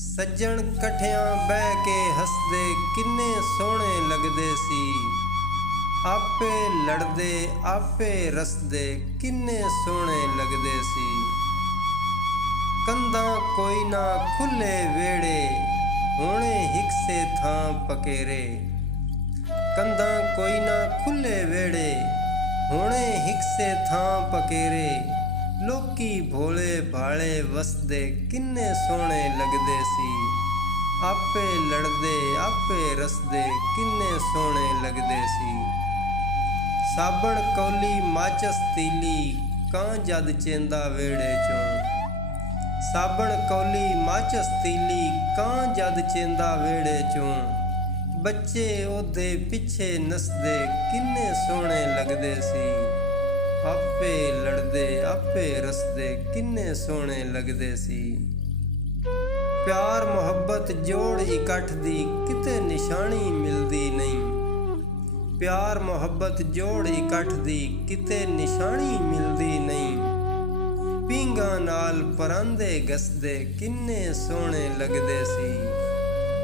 ਸੱਜਣ ਇਕੱਠਿਆਂ ਬਹਿ ਕੇ ਹੱਸਦੇ ਕਿੰਨੇ ਸੋਹਣੇ ਲੱਗਦੇ ਸੀ। ਆਪੇ ਲੜਦੇ ਆਪੇ ਰਸਦੇ ਕਿੰਨੇ ਸੋਹਣੇ ਲੱਗਦੇ ਸੀ। ਕੰਧਾਂ ਕੋਈ ਨਾ ਖੁੱਲੇ ਵਿਹੜੇ ਹੋਣੇ ਹਿਕਸੇ ਥਾਂ ਪਕੇਰੇ। ਕੰਧਾਂ ਕੋਈ ਨਾ ਖੁੱਲੇ ਵਿਹੜੇ ਹੋਣੇ ਹਿਕਸੇ ਥਾਂ ਪਕੇਰੇ। ਲੋਕੀ ਭੋਲੇ ਭਾਲੇ ਵਸਦੇ ਕਿੰਨੇ ਸੋਹਣੇ ਲੱਗਦੇ ਸੀ। ਆਪੇ ਲੜਦੇ ਆਪੇ ਰਸਦੇ ਕਿੰਨੇ ਸੋਹਣੇ ਲੱਗਦੇ ਸੀ। ਸਾਬਣ ਕੌਲੀ ਮਾਚਸ ਤੀਲੀ ਕਾਂ ਜਦ ਚੇਂਦਾ ਵਿਹੜੇ ਚੋਂ। ਸਾਬਣ ਕੌਲੀ ਮਾਚਸ ਤੀਲੀ ਕਾਂ ਜਦ ਚੇਂਦਾ ਵਿਹੜੇ ਚੋਂ। ਬੱਚੇ ਉਹਦੇ ਪਿੱਛੇ ਨੱਸਦੇ ਕਿੰਨੇ ਸੋਹਣੇ ਲੱਗਦੇ ਸੀ। ਆਪੇ ਲੜਦੇ ਆਪੇ ਰਸਦੇ ਕਿੰਨੇ ਸੋਹਣੇ ਲੱਗਦੇ ਸੀ। ਪਿਆਰ ਮੁਹੱਬਤ ਜੋੜ ਇਕੱਠ ਦੀ ਕਿਤੇ ਨਿਸ਼ਾਨੀ ਮਿਲਦੀ ਨਹੀਂ। ਪਿਆਰ ਮੁਹੱਬਤ ਜੋੜ ਇਕੱਠ ਦੀ ਕਿਤੇ ਨਿਸ਼ਾਨੀ ਮਿਲਦੀ ਨਹੀਂ। ਪੀਂਘਾਂ ਨਾਲ ਪਰਾਂਦੇ ਗੱਸਦੇ ਕਿੰਨੇ ਸੋਹਣੇ ਲੱਗਦੇ ਸੀ।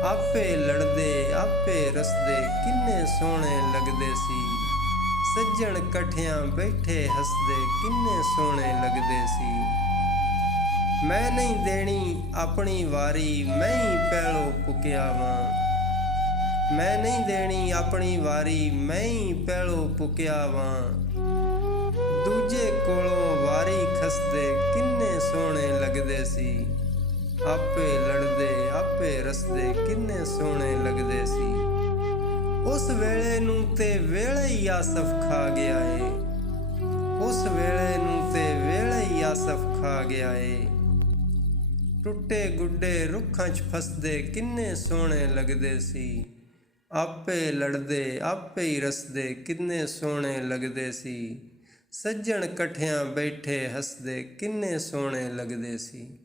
ਆਪੇ ਲੜਦੇ ਆਪੇ ਰਸਦੇ ਕਿੰਨੇ ਸੋਹਣੇ ਲੱਗਦੇ ਸੀ। ਸੱਜਣ ਇਕੱਠਿਆਂ ਬੈਠੇ ਹੱਸਦੇ ਕਿੰਨੇ ਸੋਹਣੇ ਲੱਗਦੇ ਸੀ। ਮੈਂ ਨਹੀਂ ਦੇਣੀ ਆਪਣੀ ਵਾਰੀ ਮੈਂ ਹੀ ਪਹਿਲੋਂ ਪੁੱਕਿਆ ਵਾਂ। ਮੈਂ ਨਹੀਂ ਦੇਣੀ ਆਪਣੀ ਵਾਰੀ ਮੈਂ ਹੀ ਪਹਿਲੋਂ ਪੁੱਕਿਆ ਵਾਂ। ਦੂਜੇ ਕੋਲੋਂ ਵਾਰੀ ਖਸਦੇ ਕਿੰਨੇ ਸੋਹਣੇ ਲੱਗਦੇ ਸੀ। ਆਪੇ ਲੜਦੇ ਆਪੇ ਰਸਦੇ ਕਿੰਨੇ ਸੋਹਣੇ ਲੱਗਦੇ ਸੀ। ਉਸ ਵੇਲੇ ਨੂੰ ਤੇ ਵੇਲੇ ਹੀ ਆਸਫ ਖਾ ਗਿਆ ਏ। ਉਸ ਵੇਲੇ ਨੂੰ ਤੇ ਵੇਲੇ ਹੀ ਆਸਫ ਖਾ ਗਿਆ ਏ। ਟੁੱਟੇ ਗੁੱਡੇ ਰੁੱਖਾਂ 'ਚ ਫਸਦੇ ਕਿੰਨੇ ਸੋਹਣੇ ਲੱਗਦੇ ਸੀ। ਆਪੇ ਲੜਦੇ ਆਪੇ ਹੀ ਰਸਦੇ ਕਿੰਨੇ ਸੋਹਣੇ ਲੱਗਦੇ ਸੀ। ਸੱਜਣ ਇਕੱਠਿਆਂ ਬੈਠੇ ਹੱਸਦੇ ਕਿੰਨੇ ਸੋਹਣੇ ਲੱਗਦੇ ਸੀ।